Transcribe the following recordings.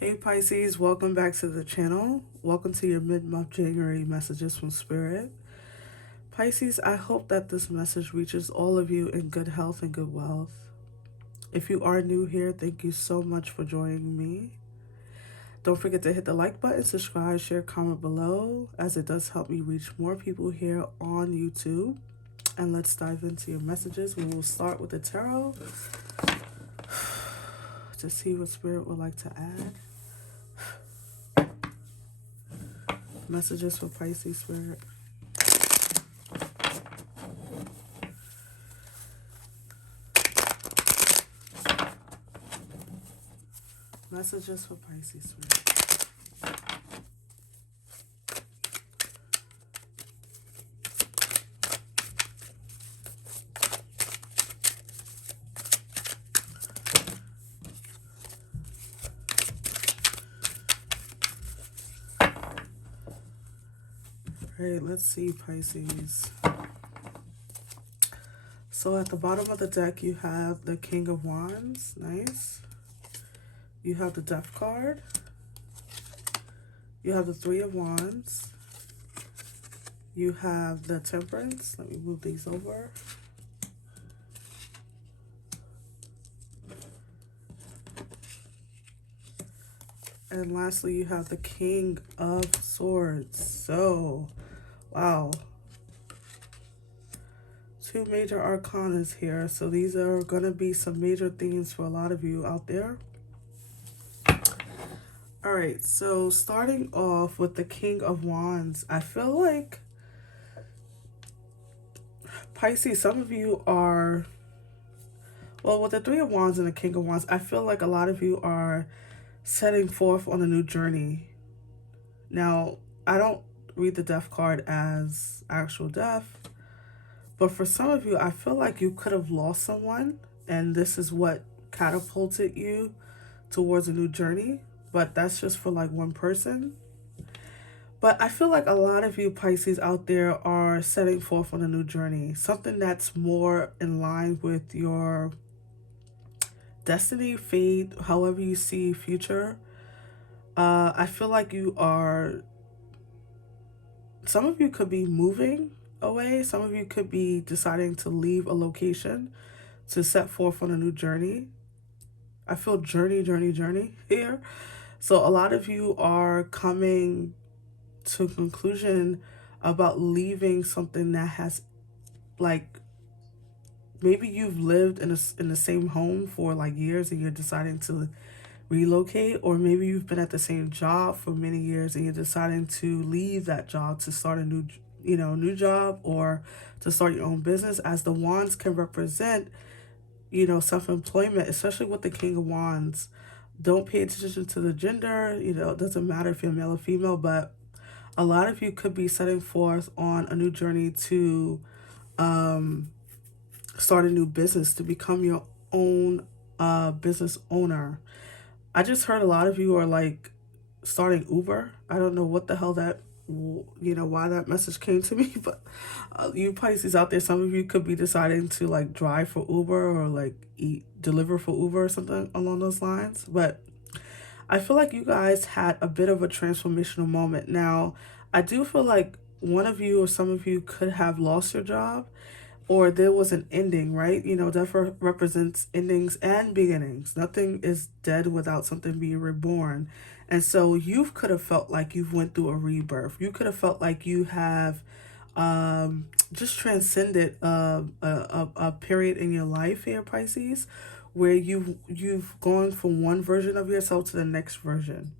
Hey Pisces, welcome back to the channel. Welcome to your mid-month January messages from Spirit. Pisces, I hope that this message reaches all of you in good health and good wealth. If you are new here, thank you so much for joining me. Don't forget to hit the like button, subscribe, share, comment below, as it does help me reach more people here on YouTube. And let's dive into your messages. We will start with the tarot to see what Spirit would like to add. Messages for Pisces Spirit. Messages for Pisces Spirit. Alright, let's see, Pisces. So at the bottom of the deck, you have the King of Wands. Nice. You have the Death card. You have the Three of Wands. You have the Temperance. Let me move these over. And lastly, you have the King of Swords. So, wow. Two major arcanas here. So these are going to be some major themes for a lot of you out there. Alright, so starting off with the King of Wands, I feel like Pisces, some of you are, well, with the Three of Wands and the King of Wands, I feel like a lot of you are setting forth on a new journey. Now, I don't read the Death card as actual death, but for some of you, I feel like you could have lost someone, and this is what catapulted you towards a new journey. But that's just for like one person. But I feel like a lot of you Pisces out there are setting forth on a new journey. Something that's more in line with your destiny, fate, however you see future. I feel like some of you could be moving away. Some of you could be deciding to leave a location to set forth on a new journey. I feel journey here. So a lot of you are coming to a conclusion about leaving something that has, like, maybe you've lived in the same home for like years and you're deciding to relocate, or maybe you've been at the same job for many years and you're deciding to leave that job to start a new job, or to start your own business, as the wands can represent, self-employment, especially with the King of Wands. Don't pay attention to the gender. It doesn't matter if you're male or female, but a lot of you could be setting forth on a new journey to start a new business, to become your own business owner. I just heard a lot of you are like starting Uber. I don't know what the hell why that message came to me, but you Pisces out there, some of you could be deciding to like drive for Uber, or like deliver for Uber or something along those lines. But I feel like you guys had a bit of a transformational moment. Now, I do feel like one of you or some of you could have lost your job, or there was an ending, right? That represents endings and beginnings. Nothing is dead without something being reborn. And so you could have felt like you've went through a rebirth. You could have felt like you have just transcended a period in your life here, Pisces, where you've gone from one version of yourself to the next version.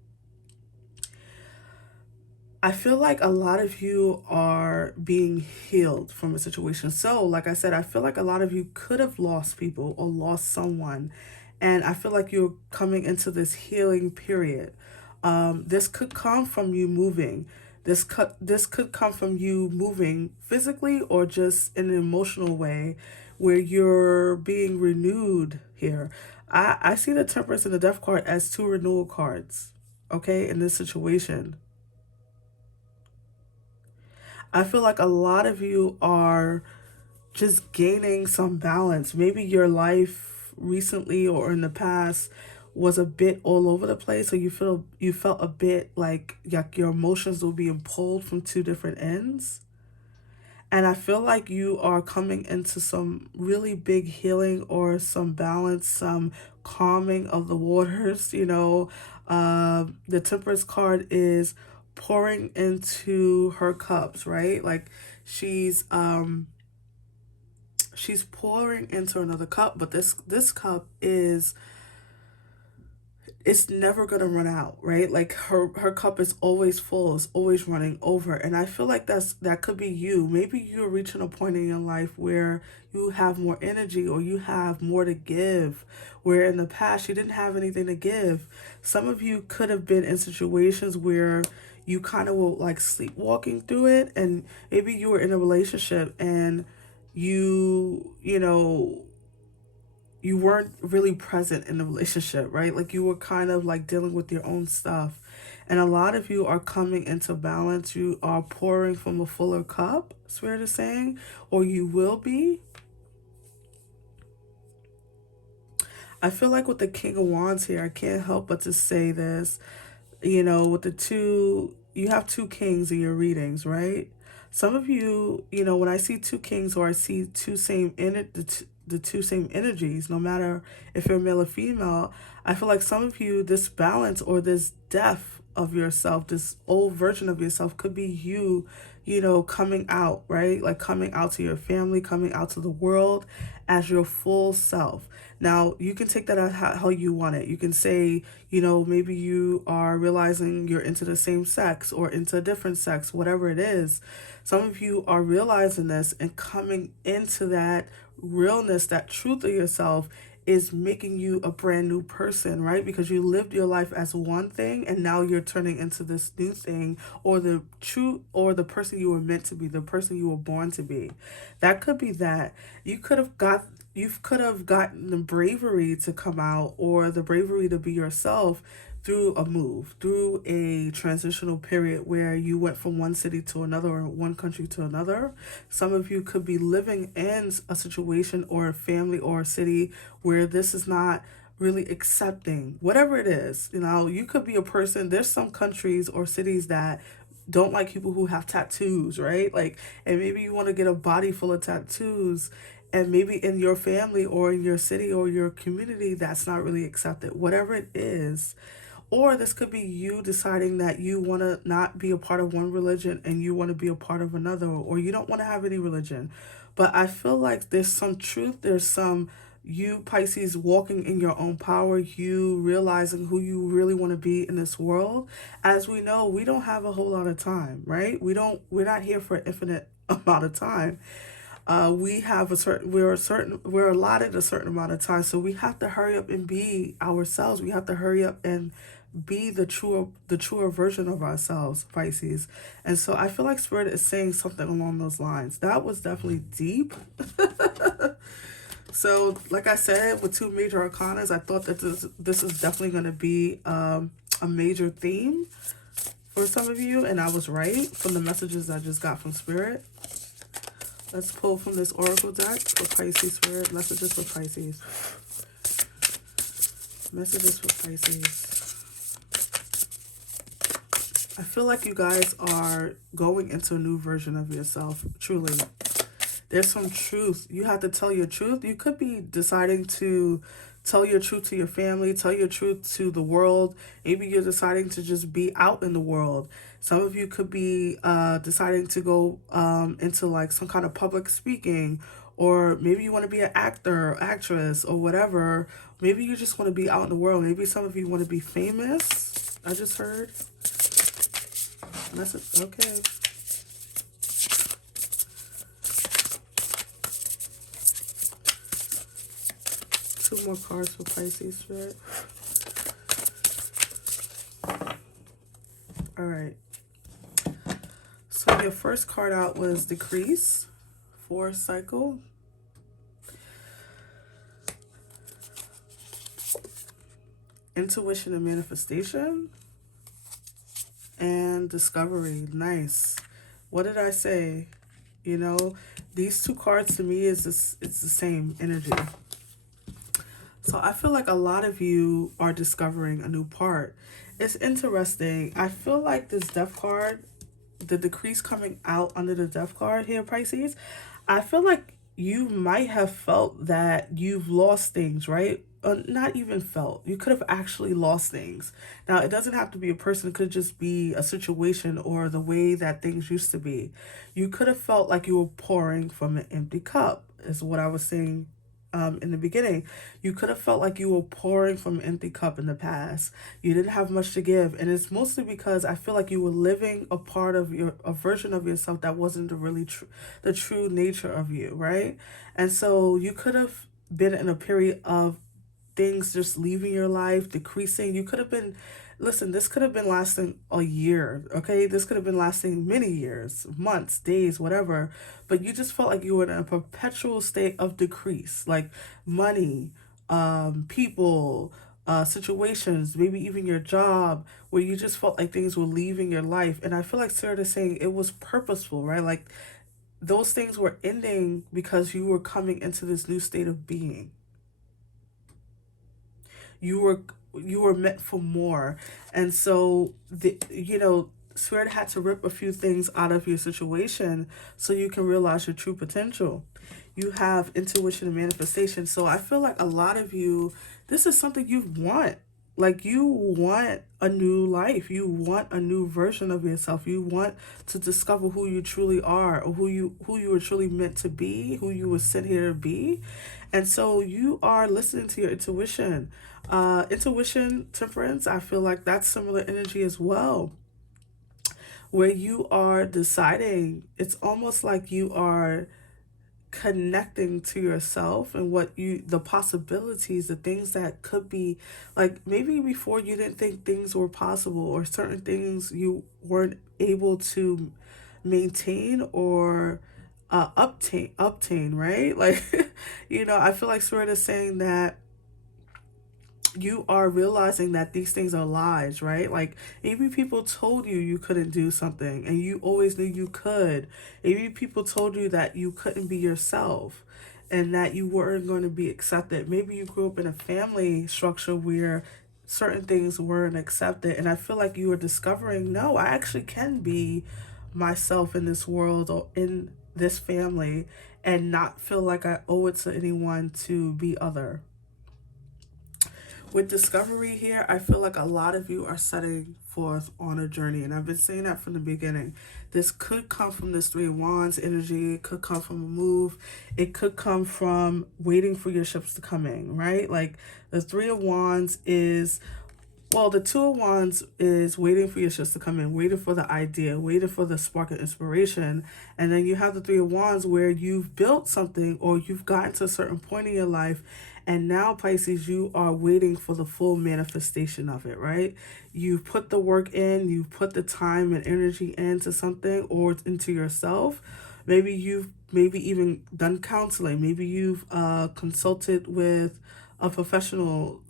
I feel like a lot of you are being healed from a situation. So, like I said, I feel like a lot of you could have lost people or lost someone. And I feel like you're coming into this healing period. This could come from you moving. This could come from you moving physically, or just in an emotional way where you're being renewed here. I see the Temperance and the Death card as two renewal cards, okay, in this situation. I feel like a lot of you are just gaining some balance. Maybe your life recently or in the past was a bit all over the place, so you felt a bit like your emotions were being pulled from two different ends. And I feel like you are coming into some really big healing or some balance, some calming of the waters. The Temperance card is pouring into her cups, right? Like she's pouring into another cup, but this cup is, it's never gonna run out, right? Like her cup is always full, it's always running over. And I feel like that could be you. Maybe you're reaching a point in your life where you have more energy or you have more to give, where in the past you didn't have anything to give. Some of you could have been in situations where you kind of were like sleepwalking through it, and maybe you were in a relationship and you weren't really present in the relationship, right? Like you were kind of like dealing with your own stuff. And a lot of you are coming into balance. You are pouring from a fuller cup, Spirit is saying, or you will be. I feel like with the King of Wands here, I can't help but to say this. With the two, you have two kings in your readings, right? Some of you, when I see two kings or I see the two same energies, no matter if you're male or female, I feel like some of you, this balance or this death of yourself, this old version of yourself could be you, coming out, right? Like coming out to your family, coming out to the world as your full self. Now, you can take that out how you want it. You can say, maybe you are realizing you're into the same sex or into a different sex, whatever it is. Some of you are realizing this and coming into that realness, that truth of yourself is making you a brand new person, right? Because you lived your life as one thing and now you're turning into this new thing, or the true, or the person you were meant to be, the person you were born to be. That could be that. You could have gotten the bravery to come out or the bravery to be yourself through a move, through a transitional period where you went from one city to another or one country to another. Some of you could be living in a situation or a family or a city where this is not really accepting, whatever it is. You could be a person, there's some countries or cities that don't like people who have tattoos, right? Like, and maybe you want to get a body full of tattoos, and maybe in your family or in your city or your community that's not really accepted, whatever it is. Or this could be you deciding that you want to not be a part of one religion and you want to be a part of another, or you don't want to have any religion. But I feel like there's some truth, there's some, you Pisces walking in your own power, you realizing who you really want to be in this world. As we know, we don't have a whole lot of time, right? We're not here for an infinite amount of time. We have we're allotted a certain amount of time, so we have to hurry up and be ourselves. We have to hurry up and be the truer version of ourselves, Pisces. And so I feel like Spirit is saying something along those lines. That was definitely deep. So like I said, with two major arcanas, I thought that this is definitely going to be a major theme for some of you, and I was right from the messages I just got from Spirit. Let's pull from this Oracle deck for Pisces, Spirit. Messages for Pisces. Messages for Pisces. I feel like you guys are going into a new version of yourself, truly. There's some truth. You have to tell your truth. You could be deciding to tell your truth to your family, tell your truth to the world. Maybe you're deciding to just be out in the world. Some of you could be deciding to go into like some kind of public speaking, or maybe you want to be an actor or actress or whatever. Maybe you just want to be out in the world. Maybe some of you want to be famous. I just heard. Okay. Two more cards for Pisces, right? All right. So your first card out was Decrease, 4th cycle. Intuition and manifestation. And discovery. Nice. What did I say? These two cards to me it's the same energy. So So I feel like a lot of you are discovering a new part. It's interesting. I feel like this death card, the decrease coming out under the death card here, Pisces, I feel like you might have felt that you've lost things, right? Not even felt. You could have actually lost things. Now, it doesn't have to be a person, it could just be a situation or the way that things used to be. You could have felt like you were pouring from an empty cup, is what I was saying in the beginning. You could have felt like you were pouring from an empty cup in the past. You didn't have much to give, and it's mostly because I feel like you were living a part of a version of yourself that wasn't the true nature of you, right? And so you could have been in a period of things just leaving your life, decreasing. You could have been, listen, this could have been lasting a year, okay? This could have been lasting many years, months, days, whatever. But you just felt like you were in a perpetual state of decrease, like money, people, situations, maybe even your job, where you just felt like things were leaving your life. And I feel like Sarah is saying it was purposeful, right? Like those things were ending because you were coming into this new state of being. you were you were meant for more. And so Spirit had to rip a few things out of your situation so you can realize your true potential. You have intuition and manifestation. So I feel like a lot of you, this is something you want. Like you want a new life. You want a new version of yourself. You want to discover who you truly are, or who you were truly meant to be, who you were sent here to be. And so you are listening to your intuition. Intuition, temperance, I feel like that's similar energy as well, where you are deciding. It's almost like you are connecting to yourself and the possibilities, the things that could be. Like maybe before you didn't think things were possible, or certain things you weren't able to maintain or obtain, right? Like I feel like Spirit is saying that you are realizing that these things are lies, right? Like maybe people told you you couldn't do something and you always knew you could. Maybe people told you that you couldn't be yourself and that you weren't going to be accepted. Maybe you grew up in a family structure where certain things weren't accepted. And I feel like you are discovering, no, I actually can be myself in this world or in this family and not feel like I owe it to anyone to be other. With discovery here, I feel like a lot of you are setting forth on a journey, and I've been saying that from the beginning. This could come from this Three of Wands energy, it could come from a move, it could come from waiting for your ships to come in, right? Like the Three of Wands is, well, the Two of Wands is waiting for your ships to come in, waiting for the idea, waiting for the spark of inspiration. And then you have the Three of Wands where you've built something or you've gotten to a certain point in your life. And now, Pisces, you are waiting for the full manifestation of it, right? You've put the work in, you've put the time and energy into something or into yourself. Maybe you've even done counseling. Maybe you've consulted with a professional,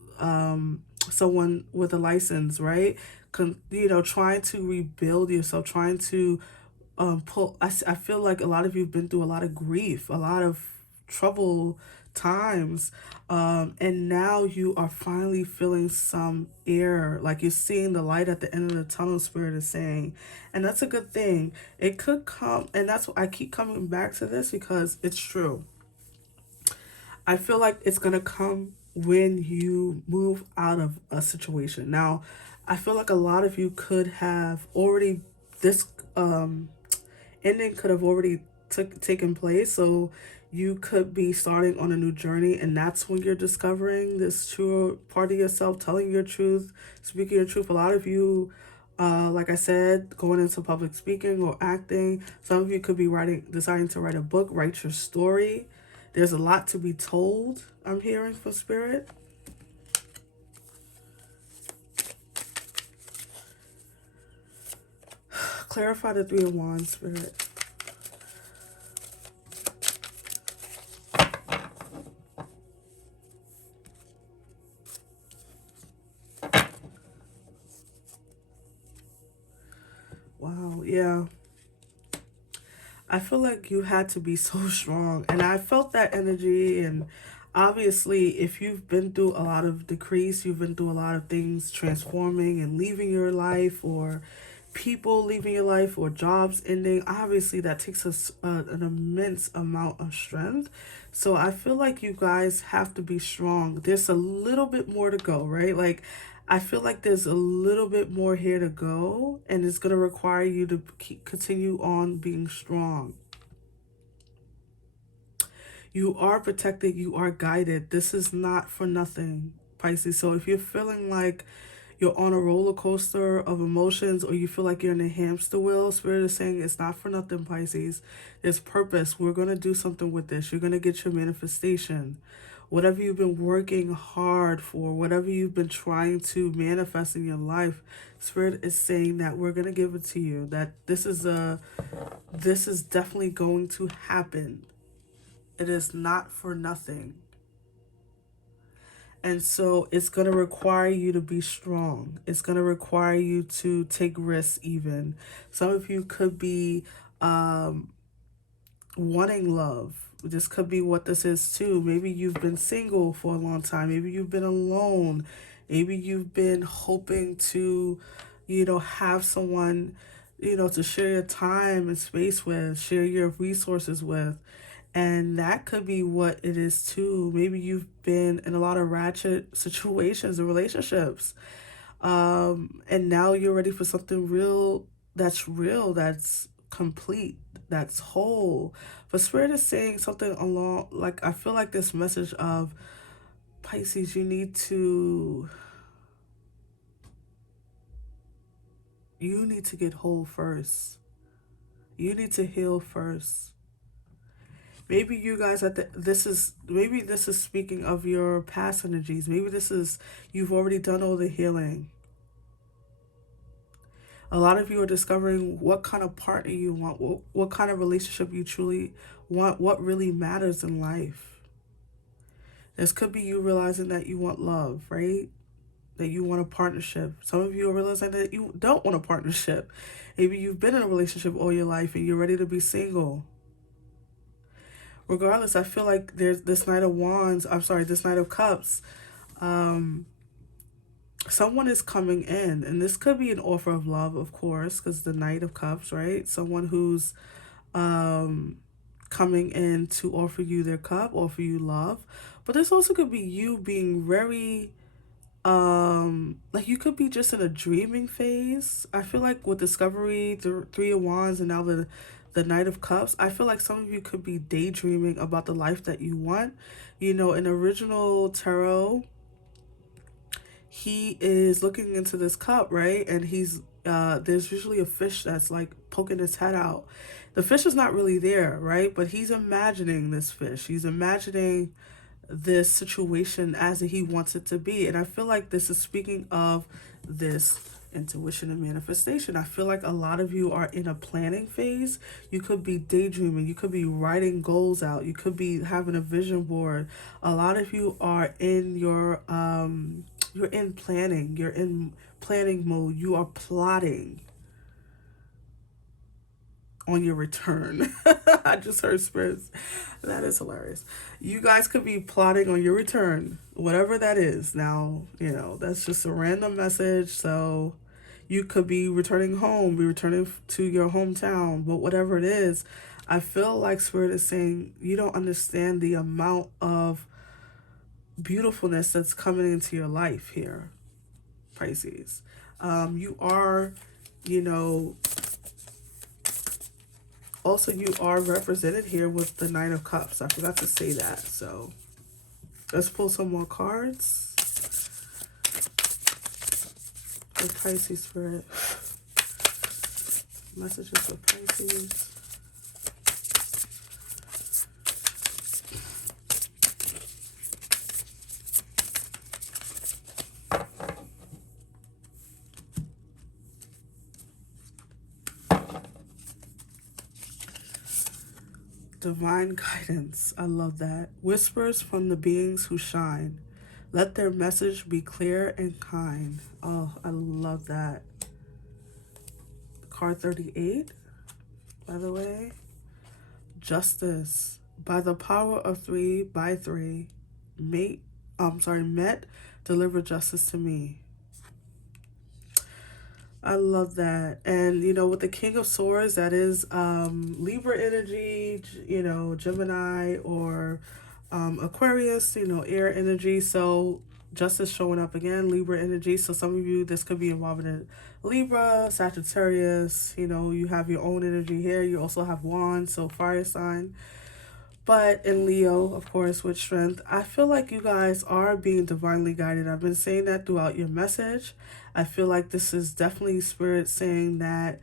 someone with a license, right? Trying to rebuild yourself, trying to pull. I feel like a lot of you have been through a lot of grief, a lot of trouble times, and now you are finally feeling some air, like you're seeing the light at the end of the tunnel, Spirit is saying. And that's a good thing. It could come, and that's why I keep coming back to this, because it's true. I feel like it's going to come when you move out of a situation. Now, I feel like a lot of you could have already, this ending could have already taken place. So you could be starting on a new journey, and that's when you're discovering this true part of yourself, telling your truth, speaking your truth. A lot of you, like I said, going into public speaking or acting. Some of you could be deciding to write a book, write your story. There's a lot to be told, I'm hearing from Spirit. Clarify the Three of Wands, Spirit. Wow, yeah. I feel like you had to be so strong, and I felt that energy, and Obviously, if you've been through a lot of decrease, you've been through a lot of things transforming and leaving your life, or people leaving your life, or jobs ending, obviously that takes us an immense amount of strength. So I feel like you guys have to be strong. There's a little bit more to go, right? Like, I feel like there's a little bit more here to go, and it's going to require you to continue on being strong. You are protected, you are guided. This is not for nothing, Pisces. So if you're feeling like you're on a roller coaster of emotions, or you feel like you're in a hamster wheel, Spirit is saying it's not for nothing, Pisces. There's purpose. We're going to do something with this. You're going to get your manifestation. Whatever you've been working hard for, whatever you've been trying to manifest in your life, Spirit is saying that we're going to give it to you. That this is definitely going to happen. It is not for nothing. And so it's going to require you to be strong. It's going to require you to take risks, even. Some of you could be wanting love. This could be what this is too. Maybe you've been single for a long time. Maybe you've been alone. Maybe you've been hoping to, have someone, to share your time and space with, share your resources with. And that could be what it is too. Maybe you've been in a lot of ratchet situations and relationships. And now you're ready for something real, that's complete, that's whole. But Spirit is saying something along, like, I feel like this message of Pisces, you need to get whole first. You need to heal first. Maybe you guys maybe this is speaking of your past energies. Maybe this is, you've already done all the healing. A lot of you are discovering what kind of partner you want, what kind of relationship you truly want, what really matters in life. This could be you realizing that you want love, right? That you want a partnership. Some of you are realizing that you don't want a partnership. Maybe you've been in a relationship all your life and you're ready to be single. Regardless, I feel like there's this Knight of Wands, this Knight of Cups. Someone is coming in, and this could be an offer of love, of course, because the Knight of Cups, right? Someone who's coming in to offer you their cup, offer you love. But this also could be you being very, like, you could be just in a dreaming phase. I feel like with Discovery, the Three of Wands, and now the Knight of Cups, I feel like some of you could be daydreaming about the life that you want. In original tarot, he is looking into this cup, right? And he's there's usually a fish that's like poking his head out. The fish is not really there, right? But he's imagining this fish. He's imagining this situation as he wants it to be. And I feel like this is speaking of this intuition and manifestation. I feel like a lot of you are in a planning phase. You could be daydreaming. You could be writing goals out. You could be having a vision board. A lot of you are in you're in planning. You're in planning mode. You are plotting on your return. I just heard spirits. That is hilarious. You guys could be plotting on your return, whatever that is. Now, that's just a random message. So you could be returning home, be returning to your hometown, but whatever it is, I feel like Spirit is saying you don't understand the amount of beautifulness that's coming into your life here, Pisces. You are, also, you are represented here with the Knight of Cups. I forgot to say that. So let's pull some more cards. The Pisces Spirit. Messages for Pisces. Divine guidance. I love that. Whispers from the beings who shine. Let their message be clear and kind. Oh, I love that. Card 38, by the way. Justice. By the power of 3 by 3, met, deliver justice to me. I love that. And, with the King of Swords, that is Libra energy, Gemini or Aquarius, air energy. So justice showing up again, Libra energy. So some of you, this could be involving in Libra, Sagittarius, you have your own energy here. You also have Wands, so fire sign. But in Leo, of course, with strength, I feel like you guys are being divinely guided. I've been saying that throughout your message. I feel like this is definitely spirit saying that,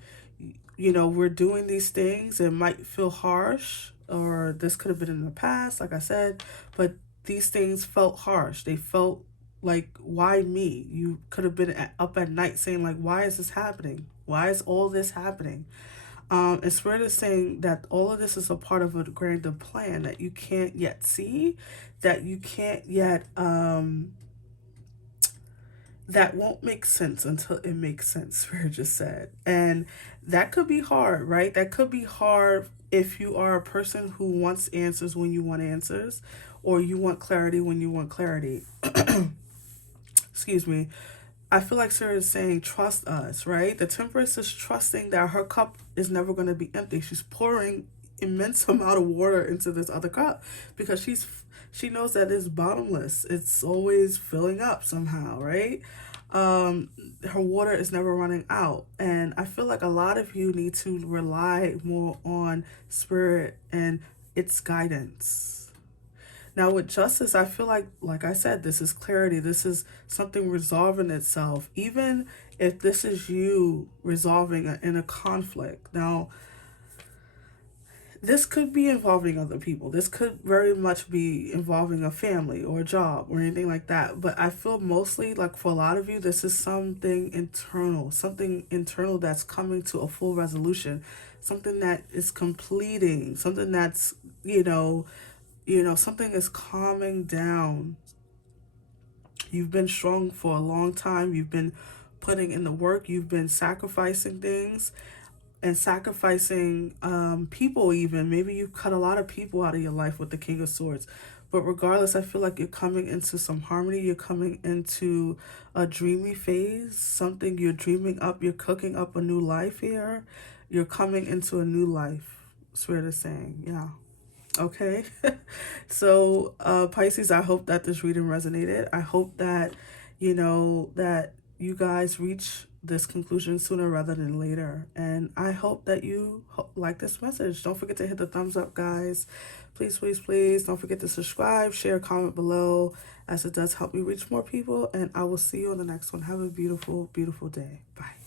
we're doing these things. It might feel harsh, or this could have been in the past, like I said, but these things felt harsh. They felt like, why me? You could have been up at night saying, like, why is this happening? Why is all this happening? And Spirit is saying that all of this is a part of a grander plan that you can't yet see, that you can't yet, that won't make sense until it makes sense, Spirit just said. And that could be hard, right? That could be hard if you are a person who wants answers when you want answers, or you want clarity when you want clarity. Excuse me. I feel like Sarah is saying, trust us, right? The Temperance is trusting that her cup is never going to be empty. She's pouring immense amount of water into this other cup because she knows that it's bottomless. It's always filling up somehow, right? Her water is never running out. And I feel like a lot of you need to rely more on spirit and its guidance. Now with justice, I feel like I said, this is clarity. This is something resolving itself. Even if this is you resolving in a conflict. Now, this could be involving other people. This could very much be involving a family or a job or anything like that. But I feel mostly like for a lot of you, this is something internal that's coming to a full resolution, something that is completing, something that's, something is calming down. You've been strong for a long time. You've been putting in the work. You've been sacrificing things and sacrificing people even. Maybe you've cut a lot of people out of your life with the King of Swords. But regardless, I feel like you're coming into some harmony. You're coming into a dreamy phase. Something you're dreaming up. You're cooking up a new life here. You're coming into a new life. Spirit is saying, yeah. Okay. So, Pisces, I hope that this reading resonated. I hope that, that you guys reach this conclusion sooner rather than later. And I hope that you like this message. Don't forget to hit the thumbs up, guys. Please, please, please don't forget to subscribe, share, comment below, as it does help me reach more people. And I will see you on the next one. Have a beautiful, beautiful day. Bye.